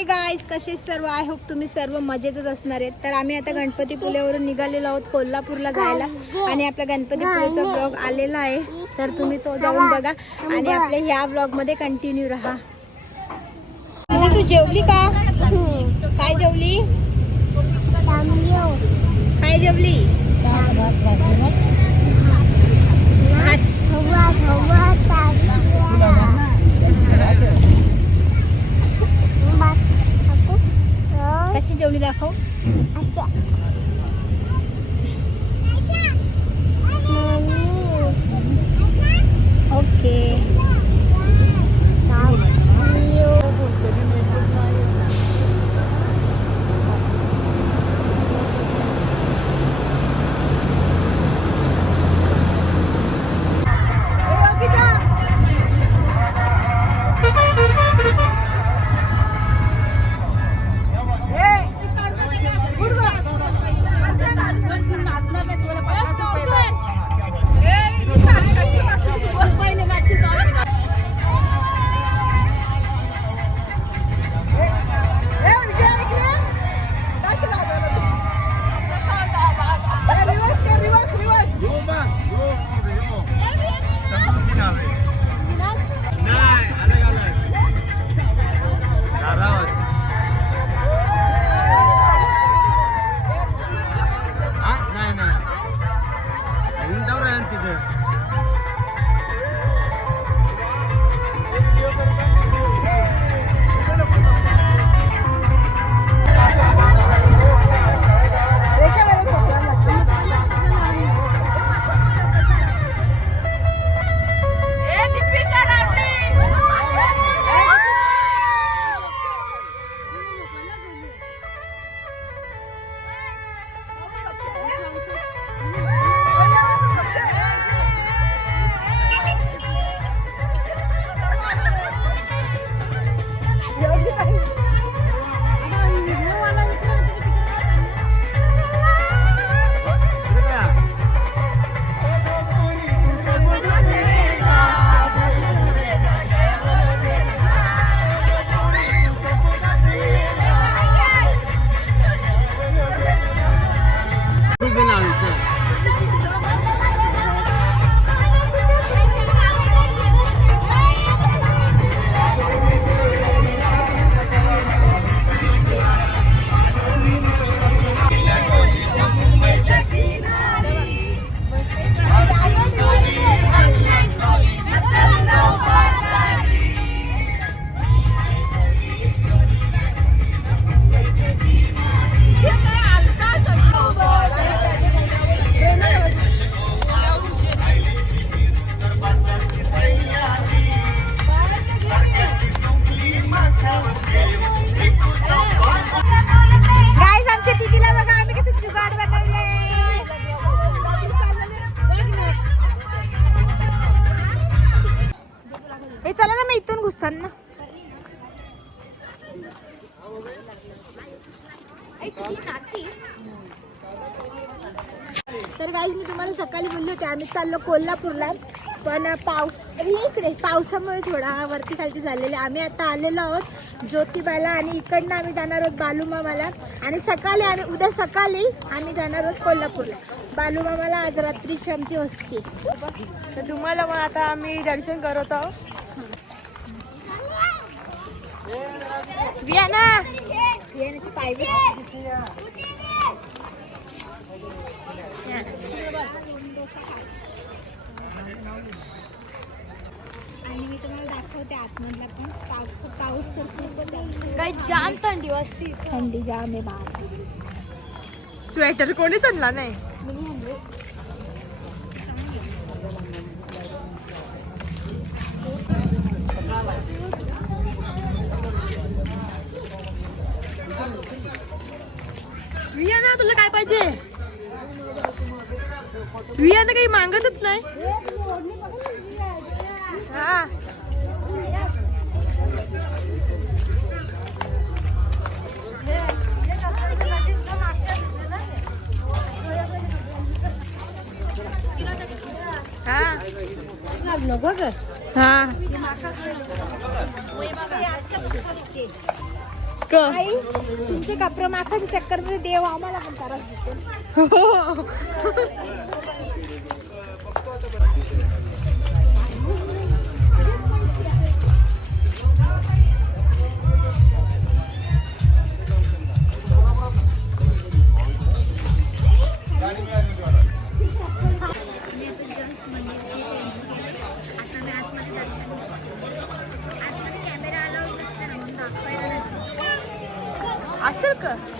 Hey guys कसे सर्व? I hope तुम्ही सर्व मजेतच असणार आहेत. तर आम्ही आता गणपतीपुल्यावरून निघालेलो आहोत कोल्हापूरला जायला. आणि आपला गणपतीपुळेचा ब्लॉग आलेला आहे. तर तुम्ही तो जाऊन बघा. आणि आपल्या ह्या ब्लॉगमध्ये कंटिन्यू राहा. तू जेवली का? काय जेवली? काय जेवली? भात. कशी जेवली दाखव. ओके. आम्ही चाललो कोल्हापूरला पण पाऊस इकडे पावसामुळे थोडा वरती खालती झालेले. आम्ही आता आलेलो आहोत ज्योतिबाला आणि इकडनं आम्ही जाणार आहोत बालूमामाला. आणि सकाळी आणि उद्या सकाळी आम्ही जाणार आहोत कोल्हापूरला. बालूमामाला आज रात्रीची आमची वस्ती. तर तुम्हाला मग आता आम्ही दर्शन करत आहोत. वियाना! वियानाची पाय बी आणि मी तुम्हाला दाखवते आतमधला पण. पाऊस पाऊस तर खूपच आहे. काही जाम थंडी वाजती. थंडी जाम आहे बाहेर. स्वेटर कोणीच आणला. नाही वियाना तुला काय पाहिजे? वियाना काही मागतच नाही हा लागलो बघ हा का? आई तुमचे कपडे माखाच्या चक्करमध्ये देव आम्हाला पण त्रास देतो. हो असेल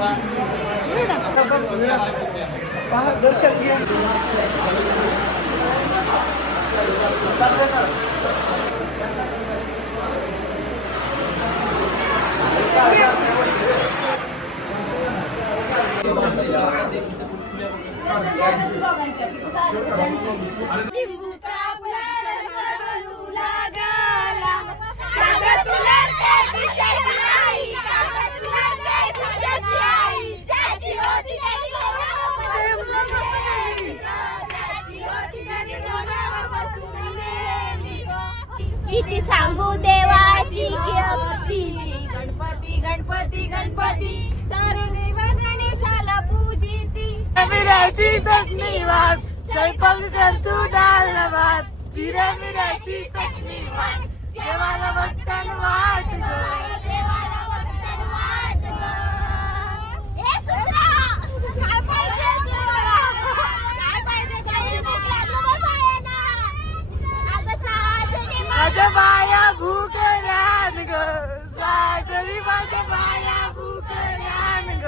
嗯好的好的好的好的好的好的好的好 किती सांगू देवाची. कीर्ती गणपती गणपती गणपती. सारे देव गणेशाला पूजिती. मिराची चटणी वाट स्वयंपाक कर तू डाळ भात. जिऱ्या मिराची चटणी वाट जेवायला बघताना वाट माझ्या बाया भूकऱ्यान ग साजरी माझ्या बाया भूकऱ्यान ग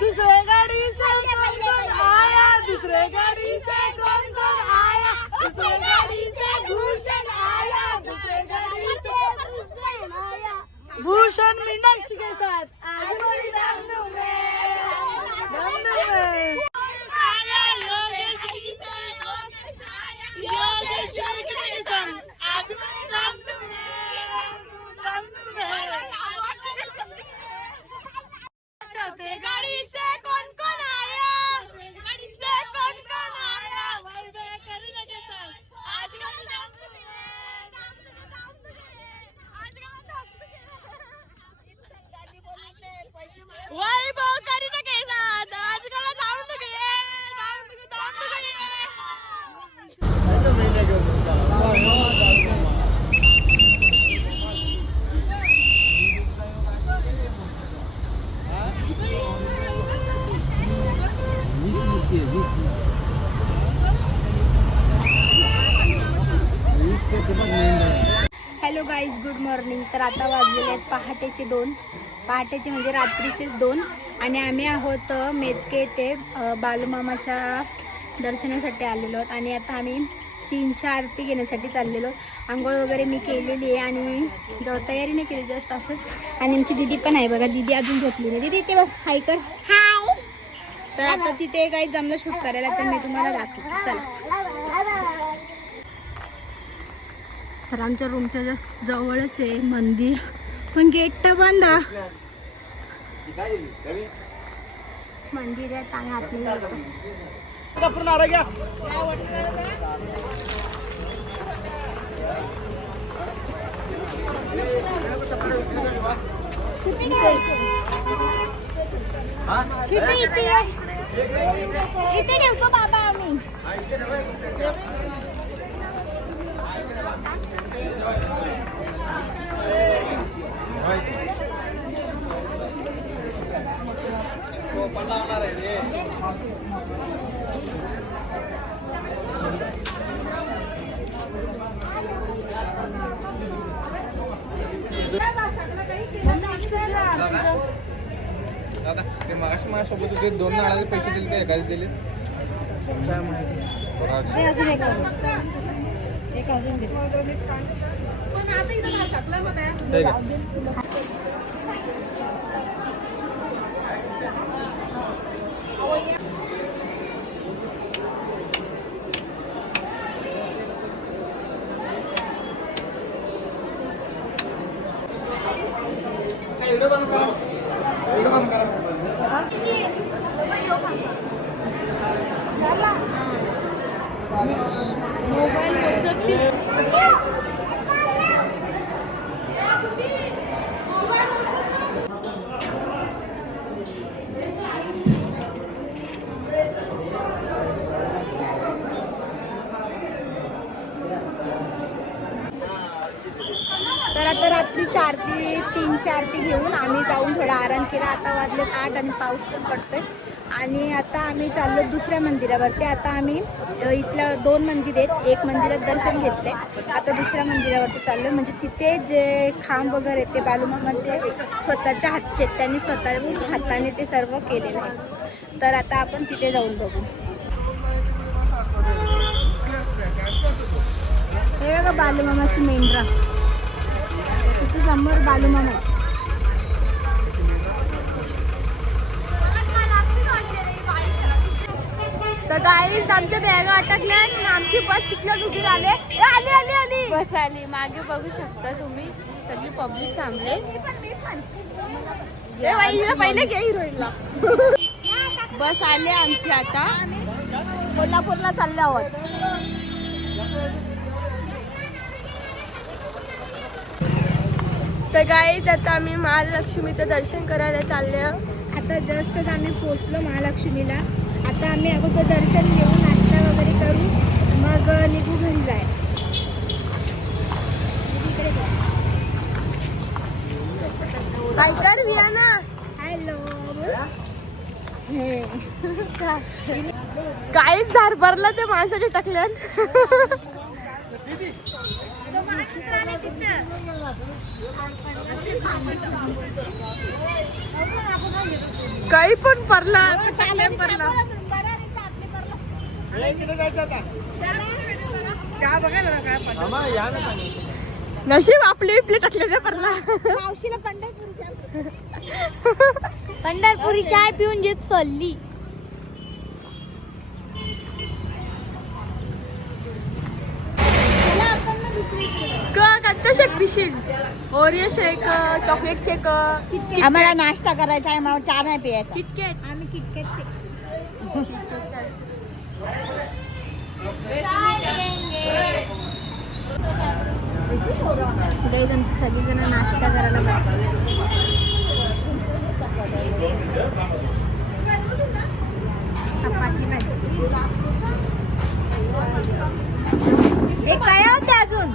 दूसरे गाड़ी से कौन कौन आया? दूसरे गाड़ी से कौन कौन आया? दूसरे गाड़ी से भूषण आया? दूसरे गाड़ी से भूषण आया? भूषण मीनाक्षी के साथ. आज बड़ी दमदम में दमदम में गाड़ी से कौन कौन आया गाड़ी से कौन कौन आया वही मैं करी लगे सर आज का नाम वही बहुत करी ना कैसा आज का जाऊन तो गए जाऊन तो जाऊन तो गए हॅलो गाईज गुड मॉर्निंग तर आता वाजलेले आहेत पहाटेचे दोन. पहाटेचे म्हणजे रात्रीचेच दोन. आणि आम्ही आहोत येथे अ, बालूमामाच्या दर्शनासाठी आलेलो आहोत. आणि आता आम्ही तीनच्या आरती घेण्यासाठी चाललेलो आहोत. आंघोळ वगैरे मी केलेली आहे आणि ज- तयारी नाही केली जस्ट असंच. आणि आमची दिदी पण आहे बघा. दिदी अजून झोपली नाही. दिदी ते बघ हाय कर. हाय तर आता तिथे काही जमलं शूट करायला तर मी तुम्हाला दाखवते. चला. तर आमच्या रूमच्या जस्ट जवळच आहे मंदिर. पण गेट तर बंद. हा. मंदिर आहे आतमध्ये. इथे? ठेवतो बाबा आम्ही. दादा ते मागाशी माझ्यासोबत होते दोन नाळाचे पैसे दिले ते एकाच दिले. बरं, हे एक अजून. एक आरती आरती चार ती घेऊन आम्ही जाऊन थोडा आराम केला. आता वाजलेत आठ आणि पाऊस पण पडतोय. आणि आता आम्ही चाललो दुसऱ्या मंदिरावरती. आता आम्ही इथल्या दोन मंदिर आहेत. एक मंदिरात दर्शन घेतले आता दुसऱ्या मंदिरावरती चाललो म्हणजे तिथे जे खांब वगैरे ते बालूमामाचे स्वतःच्या हातचे आहेत. त्यांनी स्वतः हाताने ते सर्व केलेलं आहे. तर आता आपण तिथे जाऊन बघू. हे बघा बालूमामाची मेंढरा. समोर बालूमामा. तर गाईस आमच्या बॅगा अटकल्या आणि आमची बस चिखल्यात उभी आले ए, आली आली आली. बस आली. मागे बघू शकता तुम्ही. सगळी पब्लिक थांबले. ए, बाई, हिला पहिले घे हिरोईनला. बस आले आमची आता. कोल्हापूरला चाललो आहोत. तर गाईज आता आम्ही महालक्ष्मीचं दर्शन करायला चालले आता जस्टच आम्ही पोचलो महालक्ष्मीला. आता आम्ही अगोदर दर्शन घेऊन नाश्ता वगैरे करू मग निघू घरी जाय. काय कर वियाना हॅलो काहीच झार भरला ते माणसाच्या टाकल्यात काही पण पडला काही पडला? नशीब आपली प्लेट टाकलेल्या पडला. मावशीला पंढरपूर पंढरपुरी चाय पिऊन जीत सोडली क कोणतं शेक पिशील ओरिओ शेक चॉकलेट शेक आम्हाला नाश्ता करायचा आहे मला चहा नाही प्यायचा. किटकॅट. आम्ही किटकॅट गाईज आमची सगळीजण नाश्ता करायला चपाती भाजी हे काय होते अजून?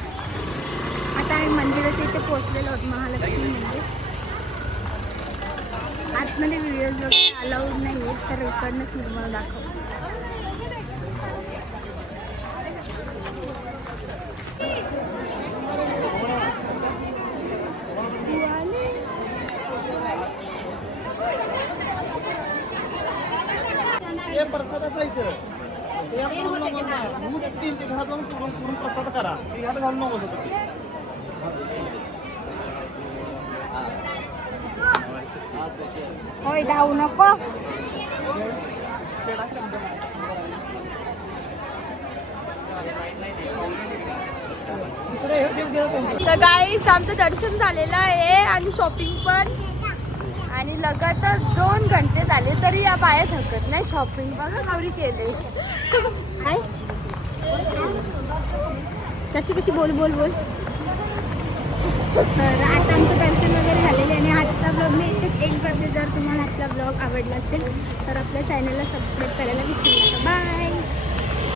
आता आम्ही मंदिराच्या इथे पोहोचलेलो आहोत महालक्ष्मी मंदिर. आतमध्ये व्हिडिओज वगैरे अलाउड नाही आहेत तर इकडनंच मी तुम्हाला दाखव ते प्रसादाचं इथं. ते यात घालू नकोस ना. दूध येतील ते घरात जाऊन पुरून पुरून प्रसाद करा. ते यात घालू नकोस होतं होय धावू नको. तर गाईस आमचं दर्शन झालेलं आहे आणि शॉपिंग पण. आणि लगातार दोन घंटे झाले तरी या बाया थकत नाही. शॉपिंग बघा नवरी केले. हाय. कशी कशी? बोल बोल बोल. तर आता आमचं दर्शन वगैरे झालेलं आहे आणि आजचा ब्लॉग मी इथेच एंड करते. जर तुम्हाला आपला ब्लॉग आवडला असेल तर आपल्या चॅनलला सबस्क्राईब करायला विसरू नका. बाय